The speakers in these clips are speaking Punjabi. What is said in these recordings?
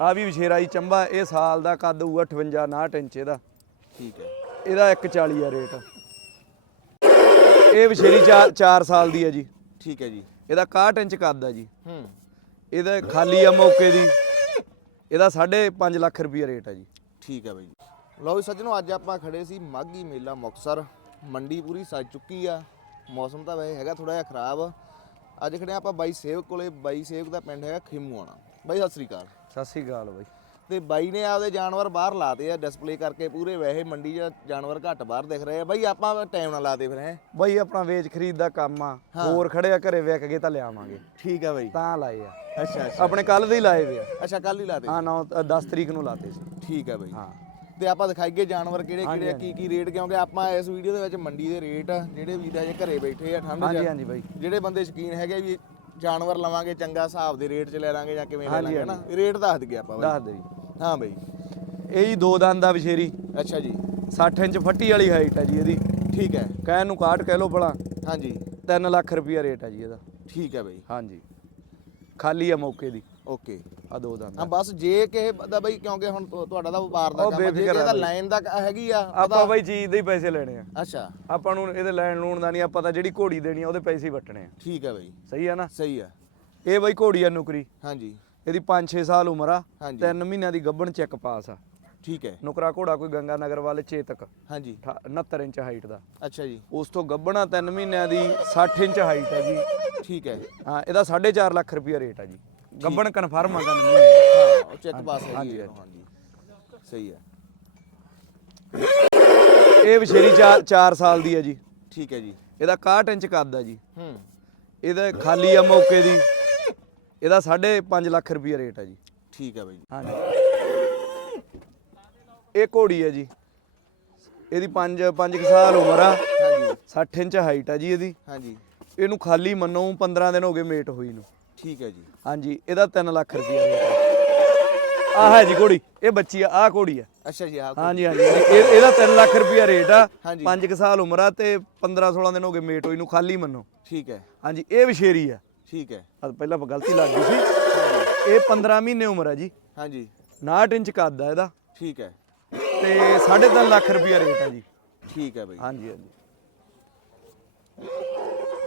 ਆ ਵੀ ਵਿਸ਼ੇਰਾ ਜੀ ਚੰਬਾ ਇਹ ਸਾਲ ਦਾ ਕੱਦ ਹੋਊਗਾ 58 59 ਇੰਚ ਇਹਦਾ ਠੀਕ ਹੈ। ਇਹਦਾ 140 ਆ ਰੇਟ। ਇਹ ਵਿਸ਼ੇਰੀ 4 ਸਾਲ ਦੀ ਹੈ ਜੀ। ਠੀਕ ਹੈ ਜੀ। ਇਹਦਾ 61 ਇੰਚ ਕੱਦ ਆ ਜੀ। ਹੂੰ। ਇਹਦਾ ਖਾਲੀ ਆ ਮੌਕੇ ਦੀ। ਇਹਦਾ 5.5 ਲੱਖ ਰੁਪਏ ਰੇਟ ਆ ਜੀ। ਠੀਕ ਹੈ ਬਾਈ ਜੀ। ਲਓ ਸੱਜਣੋ ਅੱਜ ਆਪਾਂ ਖੜੇ ਸੀ ਮਾਗੀ ਮੇਲਾ ਮੁਕਸਰ ਮੰਡੀ ਪੂਰੀ ਸੱਜ ਚੁੱਕੀ ਆ। ਮੌਸਮ ਤਾਂ ਵੈਸੇ ਹੈਗਾ ਥੋੜਾ ਜਿਹਾ ਖਰਾਬ। ਅੱਜ ਖੜੇ ਆਪਾਂ ਬਾਈ ਸੇਵਕ ਕੋਲੇ। ਬਾਈ ਸੇਵਕ ਦਾ ਪਿੰਡ ਹੈਗਾ ਖਿਮੂਆਣਾ। ਬਾਈ ਸਤਿ ਸ੍ਰੀ ਅਕਾਲ। ਸਤਿ ਸ੍ਰੀ ਅਕਾਲ ਬਾਈ। ਤੇ ਬਾਈ ਨੇ ਆਪਦੇ ਜਾਨਵਰ ਬਾਹਰ ਲਾਤੇ ਆ ਡਿਸਪਲੇ ਕਰਕੇ ਪੂਰੇ ਵੈਸੇ ਮੰਡੀ 'ਚ ਜਾਨਵਰ ਘੱਟ ਬਾਹਰ ਦਿਖ ਰਹੇ ਆ। ਬਾਈ ਆਪਾਂ ਟਾਈਮ ਨਾਲ ਲਾਤੇ ਫਿਰ ਹੈ? ਬਾਈ ਆਪਣਾ ਵੇਚ ਖਰੀਦ ਦਾ ਕੰਮ ਆ। ਹੋਰ ਖੜੇ ਆ ਘਰੇ ਵਿਕ ਗਏ ਤਾਂ ਲਿਆਵਾਂਗੇ। ਠੀਕ ਆ ਬਾਈ। ਤਾਂ ਲਾਏ ਆ। ਅੱਛਾ ਅੱਛਾ। ਆਪਣੇ ਕੱਲ ਦੇ ਹੀ ਲਾਏ ਵੇ ਆ। ਅੱਛਾ ਕੱਲ ਹੀ ਲਾਤੇ ਹਾਂ 9 10 ਤਰੀਕ ਨੂੰ ਲਾਤੇ ਸੀ। ਠੀਕ ਆ ਬਾਈ। ਹਾਂ। ਤੇ ਆਪਾਂ ਦਿਖਾਈਏ ਜਾਨਵਰ ਕਿਹੜੇ ਕਿਹੜੇ ਕੀ ਕੀ ਰੇਟ ਕਿਉਂਕਿ ਆਪਾਂ ਇਸ ਵੀਡੀਓ ਦੇ ਵਿੱਚ ਮੰਡੀ ਦੇ ਰੇਟ ਜਿਹੜੇ ਵੀਰ ਅਜੇ ਘਰੇ ਬੈਠੇ ਆ ਠੰਡ 'ਚ ਹਾਂਜੀ ਹਾਂਜੀ ਬਾਈ। ਜਿਹੜੇ ਬੰਦੇ ਸ਼ਕੀਨ ਹੈਗੇ ਵੀ ਜਾਨਵਰ ਲਵਾਂਗੇ ਚੰਗਾ ਹਿਸਾਬ ਦੇ ਰੇਟ 'ਚ ਲੈ ਲਾਂਗੇ ਜਾਂ ਕਿਵੇਂ ਲੈ ਹਾਂਜੀ, ਲਾਂਗੇ ਨਾ ਰੇਟ ਦੱਸ ਦਈਏ ਆਪਾਂ ਬਾਈ। ਦੱਸ ਦੇ ਜੀ। ਹਾਂ ਬਾਈ। ਇਹ ਜੀ ਦੋ ਦੰਦ ਦਾ ਵਿਸ਼ੇਰੀ। ਅੱਛਾ ਜੀ। 60 ਇੰਚ ਫੱਟੀ ਵਾਲੀ ਹਾਈਟ ਆ ਜੀ ਇਹਦੀ। ਠੀਕ ਹੈ। ਕਹਿਣ ਨੂੰ ਕਾਟ ਕਹਿ ਲੋ ਭਲਾ। ਹਾਂਜੀ। 3 ਲੱਖ ਰੁਪਿਆ ਰੇਟ ਆ ਜੀ ਇਹਦਾ। ਠੀਕ ਹੈ ਬਾਈ। ਹਾਂਜੀ। ਖਾਲੀ ਆ ਮੌਕੇ ਦੀ। ਓਕੇ ਆ ਦੋ ਦੰਦ ਹਾਂ ਬਸ ਜੇ ਕਿਸੇ ਦਾ ਬਾਈ ਕਿਉਂਕਿ ਹੁਣ ਤੁ- ਤੁਹਾਡਾ ਤਾਂ ਵਪਾਰ ਦਾ ਉਹ ਕੰਮ ਜੇ ਬੇਫਿਕਰ ਕਿਸੇ ਦਾ ਆ ਬਾਈ। ਲਾਈਨ ਦਾ ਕ- ਹੈਗੀ ਆ ਆਪਾਂ ਬਾਈ ਚੀਜ਼ ਦੇ ਹੀ ਪੈਸੇ ਲੈਣੇ ਆ। ਅੱਛਾ। ਆਪਾਂ ਨੂੰ ਇਹਦੇ ਲੈਣ ਲੂਣ ਦਾ ਨਹੀਂ ਆਪਾਂ ਤਾਂ ਜਿਹੜੀ ਘੋੜੀ ਦੇਣੀ ਆ ਉਹਦੇ ਪੈਸੇ ਹੀ ਵਟਣੇ ਆ। ਠੀਕ ਹੈ ਬਾਈ। ਸਹੀ ਆ ਨਾ? ਸਹੀ ਆ। ਇਹ ਬਾਈ ਘੋੜੀ ਆ ਨੁਕਰੀ। ਹਾਂਜੀ। ਇਹਦੀ 5-6 ਸਾਲ ਉਮਰ ਆ ਹਾਂਜੀ। 3 ਮਹੀਨਿਆਂ ਦੀ ਗੱਭਣ ਚੈੱਕ ਪਾਸ ਆ। ਠੀਕ ਹੈ। ਨੁਕਰਾ ਘੋੜਾ ਕੋਈ ਗੰਗਾ ਨਗਰ ਵਾਲੇ ਚੇਤਕ। ਹਾਂਜੀ। 69 ਇੰਚ ਹਾਈਟ ਦਾ। ਅੱਛਾ ਜੀ। ਉਸ ਤੋਂ ਗੱਭਣਾ 3 ਮਹੀਨਿਆਂ ਦੀ 60 ਇੰਚ ਹਾਈਟ ਹੈ ਜੀ ਠੀਕ ਹੈ। ਹਾਂ ਇਹਦਾ 4.5 ਲੱਖ ਰੁਪਿਆ ਰੇਟ ਆ ਜੀ। ਗੱਭਣ ਕਨਫਰਮ ਆ ਗੱਲ ਹਾਂ ਉਹ ਚੈੱਕ ਪਾਸ ਹੈਗੀ ਹੈ। ਹਾਂਜੀ। ਸਹੀ ਹੈ। ਇਹ ਵਿਸ਼ੇਰੀ 4 ਸਾਲ ਦੀ ਹੈ ਜੀ। ਠੀਕ ਹੈ ਜੀ। ਇਹਦਾ 61 ਇੰਚ ਕੱਦ ਆ ਜੀ। ਹੂੰ। ਇਹਦਾ ਖਾਲੀ ਆ ਮੌਕੇ ਦੀ। ਇਹਦਾ 5.5 ਲੱਖ ਰੁਪਿਆ ਰੇਟ ਆ ਜੀ। ਠੀਕ ਹੈ ਬਾਈ ਜੀ। ਹਾਂਜੀ। ਇਹ ਘੋੜੀ ਹੈ ਜੀ। ਇਹਦੀ 5 5 ਸਾਲ ਉਮਰ ਆ। ਹਾਂਜੀ। 60 ਇੰਚ ਹਾਈਟ ਆ ਜੀ ਇਹਦੀ। ਹਾਂਜੀ। ਇਹਨੂੰ ਖਾਲੀ ਮੰਨੋ 15 ਦਿਨ ਹੋ ਗਏ ਮੇਟ ਹੋਈ ਨੂੰ। ਠੀਕ ਹੈ ਜੀ। ਹਾਂਜੀ ਇਹਦਾ 3 ਲੱਖ ਰੁਪਿਆ ਰੇਟ ਆ ਆਹ ਹੈ ਜੀ ਘੋੜੀ ਇਹ ਬੱਚੀ ਆ ਆਹ ਘੋੜੀ ਆ ਅੱਛਾ ਜੀ ਆ ਹਾਂਜੀ ਹਾਂਜੀ ਇਹ- ਇਹਦਾ 3 ਲੱਖ ਰੁਪਿਆ ਰੇਟ ਆ। ਹਾਂਜੀ। 5 ਸਾਲ ਉਮਰ ਆ ਤੇ 15 16 ਦਿਨ ਹੋ ਗਏ ਮੇਟ ਹੋਈ ਨੂੰ ਖਾਲੀ ਮੰਨੋ। ਠੀਕ ਹੈ। ਹਾਂਜੀ ਇਹ ਵਿਸ਼ੇਰੀ ਆ ਠੀਕ ਹੈ। ਆ ਪਹਿਲਾਂ ਗਲਤੀ ਲੱਗ ਗਈ ਸੀ। ਇਹ 15 ਮਹੀਨੇ ਉਮਰ ਆ ਜੀ। ਹਾਂਜੀ। 59 ਇੰਚ ਕੱਦ ਆ ਇਹਦਾ। ਠੀਕ ਹੈ। ਤੇ 3.5 ਲੱਖ ਰੁਪਿਆ ਰੇਟ ਆ ਜੀ। ਠੀਕ ਹੈ ਬਾਈ। ਹਾਂਜੀ ਹਾਂਜੀ।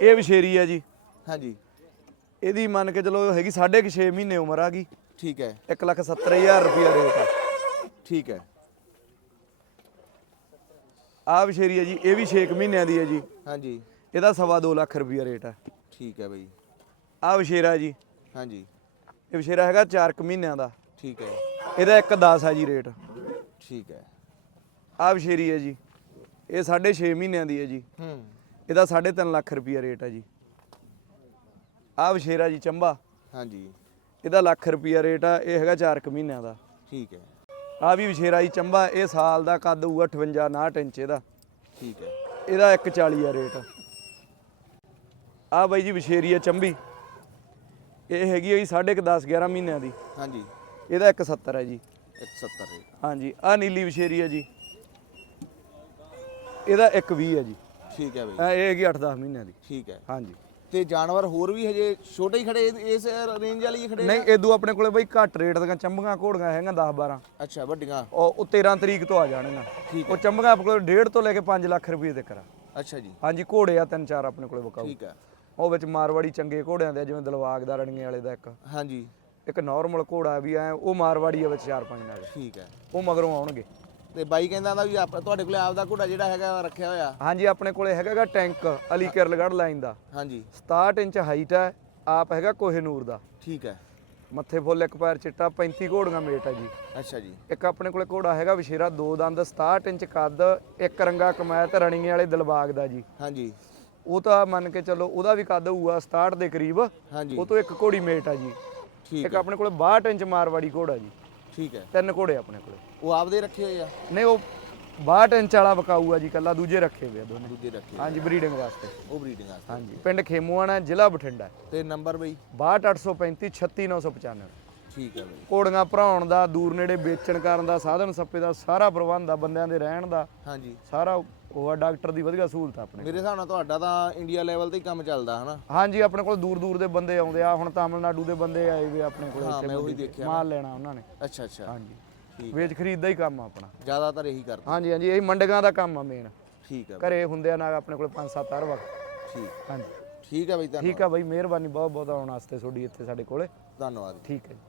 ਇਹ ਵਿਸ਼ੇਰੀ ਆ ਜੀ। ਹਾਂਜੀ। ਇਹਦੀ ਮੰਨ ਕੇ ਚਲੋ ਹੈਗੀ 6.5 ਮਹੀਨੇ ਉਮਰ ਆ ਗਈ। ਠੀਕ ਹੈ। 1 ਲੱਖ 70 ਹਜ਼ਾਰ ਰੁਪਿਆ ਰੇਟ ਆ। ਠੀਕ ਹੈ। ਆ ਵਿਸ਼ੇਰੀ ਆ ਜੀ ਇਹ ਵੀ 6 ਮਹੀਨਿਆਂ ਦੀ ਹੈ ਜੀ। ਹਾਂਜੀ। ਇਹਦਾ ਸਵਾ 2 ਲੱਖ ਰੁਪਿਆ ਰੇਟ ਆ। ਠੀਕ ਹੈ ਬਾਈ। ਆ ਵਿਸ਼ੇਰਾ ਜੀ। ਹਾਂਜੀ। ਇਹ ਵਿਸ਼ੇਰਾ ਹੈਗਾ 4 ਮਹੀਨਿਆਂ ਦਾ। ਠੀਕ ਹੈ। ਇਹਦਾ 1 10 ਆ ਜੀ ਰੇਟ। ਠੀਕ ਹੈ। ਆ ਵਿਸ਼ੇਰੀ ਹੈ ਜੀ। ਇਹ 6.5 ਮਹੀਨਿਆਂ ਦੀ ਹੈ ਜੀ। ਹੂੰ। ਇਹਦਾ 3.5 ਲੱਖ ਰੁਪਿਆ ਰੇਟ ਆ ਜੀ। ਆ ਵਿਸ਼ੇਰਾ ਜੀ ਚੰਬਾ। ਹਾਂਜੀ। ਇਹਦਾ ਲੱਖ ਰੁਪਿਆ ਰੇਟ ਆ ਇਹ ਹੈਗਾ 4 ਮਹੀਨਿਆਂ ਦਾ। ਠੀਕ ਹੈ। ਆ ਵੀ ਵਿਸ਼ੇਰਾ ਜੀ ਚੰਬਾ ਇਹ ਸਾਲ ਦਾ ਕੱਦ ਹੋਊਗਾ 58 59 ਇੰਚ ਇਹਦਾ। ਠੀਕ ਹੈ। ਇਹਦਾ 140 ਆ ਰੇਟ। ਆ ਬਾਈ ਜੀ ਵਿਸ਼ੇਰੀ ਆ ਚੰਬੀ। ਇਹ ਹੈਗੀ ਜੀ 10.5 11 ਮਹੀਨਿਆਂ ਦੀ। ਹਾਂਜੀ। ਇਹਦਾ 170 ਹੈ ਜੀ। 170 ਰੇਟ। ਹਾਂਜੀ ਆ ਨੀਲੀ ਵਿਸ਼ੇਰੀ ਆ ਜੀ। ਇਹਦਾ 120 ਹੈ ਜੀ। ਠੀਕ ਹੈ ਬਾਈ। ਇਹ ਹੈਗੀ 8-10 ਮਹੀਨਿਆਂ ਦੀ। ਠੀਕ ਹੈ। ਹਾਂਜੀ। ਤੇ ਜਾਨਵਰ ਹੋਰ ਵੀ ਹਜੇ ਛੋਟੇ ਹੀ ਖੜੇ ਇਸ ਰੇਂਜ ਵਾਲੀ ਹੀ ਖੜੇ ਨਹੀਂ ਇਦੋਂ ਆਪਣੇ ਕੋਲੇ ਬਾਈ ਘੱਟ ਰੇਟ ਦੀਆਂ ਚੰਬੀਆਂ ਘੋੜੀਆਂ ਹੈਗੀਆਂ 10 12 ਅੱਛਾ ਵੱਡੀਆਂ। ਉਹ ਉਹ 13 ਤਰੀਕ ਤੋਂ ਆ ਜਾਣਗੀਆਂ। ਠੀਕ ਉਹ ਚੰਬੀਆਂ ਆਪਣੇ ਕੋਲੇ 1.5 ਤੋਂ ਲੈ ਕੇ 5 ਲੱਖ ਰੁਪਏ ਤੱਕ ਆ। ਅੱਛਾ ਜੀ। ਹਾਂਜੀ ਘੋੜੇ ਆ ਤਿੰਨ ਚਾਰ ਆਪਣੇ ਕੋਲੇ ਵਿਕਾਊ। ਠੀਕ ਹੈ। ਉਹ ਵਿੱਚ ਮਾਰਵਾੜੀ ਚੰਗੇ ਘੋੜਿਆਂ ਦੇ ਆ, ਜਿਵੇਂ ਦਲਵਾਗ ਦਾ ਰਣੀਏ ਵਾਲੇ ਦਾ ਇੱਕ। ਹਾਂਜੀ। ਇੱਕ ਨਾਰਮਲ ਘੋੜਾ ਵੀ ਐ ਉਹ ਮਾਰਵਾੜੀ ਆ ਵਿੱਚ ਚਾਰ ਪੰਜ ਨਾਲ। ਠੀਕ ਹੈ। ਉਹ ਮਗਰੋਂ ਆਉਣਗੇ। ਤੇ ਬਾਈ ਕਹਿੰਦਾ ਦਾ ਵੀ ਆਪ ਤੁਹਾਡੇ ਕੋਲੇ ਆਪਦਾ ਘੋੜਾ ਜਿਹੜਾ ਹੈਗਾ ਰੱਖਿਆ ਹੋਇਆ। ਹਾਂਜੀ ਆਪਣੇ ਕੋਲੇ ਹੈਗਾਗਾ ਟੈਂਕ ਅਲੀ ਕਿਰਲਗੜ੍ਹ ਲਾਈਨ ਦਾ। ਹਾਂਜੀ। 67 ਇੰਚ ਹਾਈਟ ਹੈ ਆਪ ਹੈਗਾ ਕੋਹੇਨੂਰ ਦਾ। ਠੀਕ ਹੈ। ਮੱਥੇ ਫੁੱਲ ਇੱਕ ਪੈਰ ਚਿੱਟਾ 35 ਘੋੜੀਆਂ ਮੇਟ ਹੈ ਜੀ। ਅੱਛਾ ਜੀ। ਇੱਕ ਆਪਣੇ ਕੋਲੇ ਘੋੜਾ ਹੈਗਾ ਵਿਸ਼ੇਰਾ ਦੋ ਦੰਦ 67 ਇੰਚ ਕੱਦ ਇੱਕ ਰੰਗਾ ਕਮੈਤ ਰਣੀਏ ਵਾਲੇ ਦਿਲਬਾਗ ਦਾ ਜੀ। ਹਾਂਜੀ। ਉਹ ਤਾਂ ਮੰਨ ਕੇ ਚੱਲੋ ਉਹਦਾ ਵੀ ਕੱਦ ਹੋਊਗਾ 67 ਦੇ ਕਰੀਬ। ਹਾਂਜੀ। ਉਹ ਤੋਂ ਇੱਕ ਘੋੜੀ ਮੇਟ ਆ ਜੀ। ਠੀਕ ਇੱਕ ਆਪਣੇ ਕੋਲੇ 62 ਇੰਚ ਮਾਰਵਾੜੀ ਘੋੜਾ ਜੀ। ਠੀਕ ਹੈ। ਤਿੰਨ ਘੋੜੇ ਆਪਣੇ ਕੋਲੇ। ਉਹ ਆਪਦੇ ਰੱਖੇ ਹੋਏ ਆ? ਨਹੀਂ ਉਹ 62 ਇੰਚ ਵਾਲਾ ਵਿਕਾਊ ਆ ਜੀ ਕੱਲਾ ਦੂਜੇ ਰੱਖੇ ਹੋਏ ਆ ਦੋਨੇ। ਦੂਜੇ ਰੱਖੇ ਹਾਂਜੀ ਬਰੀਡਿੰਗ ਵਾਸਤੇ। ਉਹ ਬਰੀਡਿੰਗ ਵਾਸਤੇ। ਹਾਂਜੀ ਪਿੰਡ ਖੇਮੂਆਣਾ ਜ਼ਿਲ੍ਹਾ ਬਠਿੰਡਾ। ਤੇ ਨੰਬਰ ਬਈ? 62835 36995 ਠੀਕ ਹੈ ਬਈ। ਘੋੜੀਆਂ ਭਰਾਉਣ ਦਾ ਦੂਰ ਨੇੜੇ ਵੇਚਣ ਕਰਨ ਦਾ ਸਾਧਨ ਸੱਪੇ ਦਾ ਸਾਰਾ ਪ੍ਰਬੰਧ ਆ ਬੰਦਿਆਂ ਦੇ ਰਹਿਣ ਦਾ। ਹਾਂਜੀ। ਸਾਰਾ ਉਹ ਆ ਡਾਕਟਰ ਦੀ ਵਧੀਆ ਸਹੂਲਤ ਆ ਆਪਣੇ ਮੇਰੇ ਹਿਸਾਬ ਨਾਲ ਤੁਹਾਡਾ ਤਾਂ ਇੰਡੀਆ ਲੈਵਲ ਤੇ ਹੀ ਕੰਮ ਚੱਲਦਾ ਹਨਾ? ਹਾਂਜੀ ਆਪਣੇ ਕੋਲ ਦੂਰ ਦੂਰ ਦੇ ਬੰਦੇ ਆਉਂਦੇ ਆ ਹੁਣ ਤਾਮਿਲਨਾਡੂ ਦੇ ਬੰਦੇ ਆਏ ਵੇ ਆਪਣੇ ਕੋਲ ਹਾਂ, ਇੱਥੇ ਮੈਂ ਉਹੀ। ਦੇਖਿਆ ਮਾਲ ਲੈਣਾ ਉਹਨਾਂ ਨੇ। ਅੱਛਾ ਅੱਛਾ। ਹਾਂਜੀ। ਠੀਕ ਵੇਚ ਖਰੀਦ ਦਾ ਹੀ ਕੰਮ ਆ ਆਪਣਾ। ਜ਼ਿਆਦਾਤਰ ਇਹੀ ਕਰਦੇ। ਹਾਂਜੀ ਹਾਂਜੀ ਇਹ ਮੰਡੀਆਂ ਦਾ ਕੰਮ ਆ ਮੇਨ ਠੀਕ ਆ ਘਰੇ ਹੁੰਦੇ ਆ ਨਾ ਆਪਣੇ ਕੋਲ ਪੰਜ ਸੱਤ ਹਰ ਵਕਤ। ਠੀਕ। ਹਾਂਜੀ। ਠੀਕ ਆ ਬਈ ਧੰਨਵਾਦ। ਠੀਕ ਆ ਬਾਈ ਮਿਹਰਬਾਨੀ ਬਹੁਤ ਬਹੁਤ ਆਉਣ ਵਾਸਤੇ ਤੁਹਾਡੀ ਇੱਥੇ ਸਾਡੇ ਕੋਲੇ। ਧੰਨਵਾਦ। ਠੀਕ ਹੈ ਜੀ।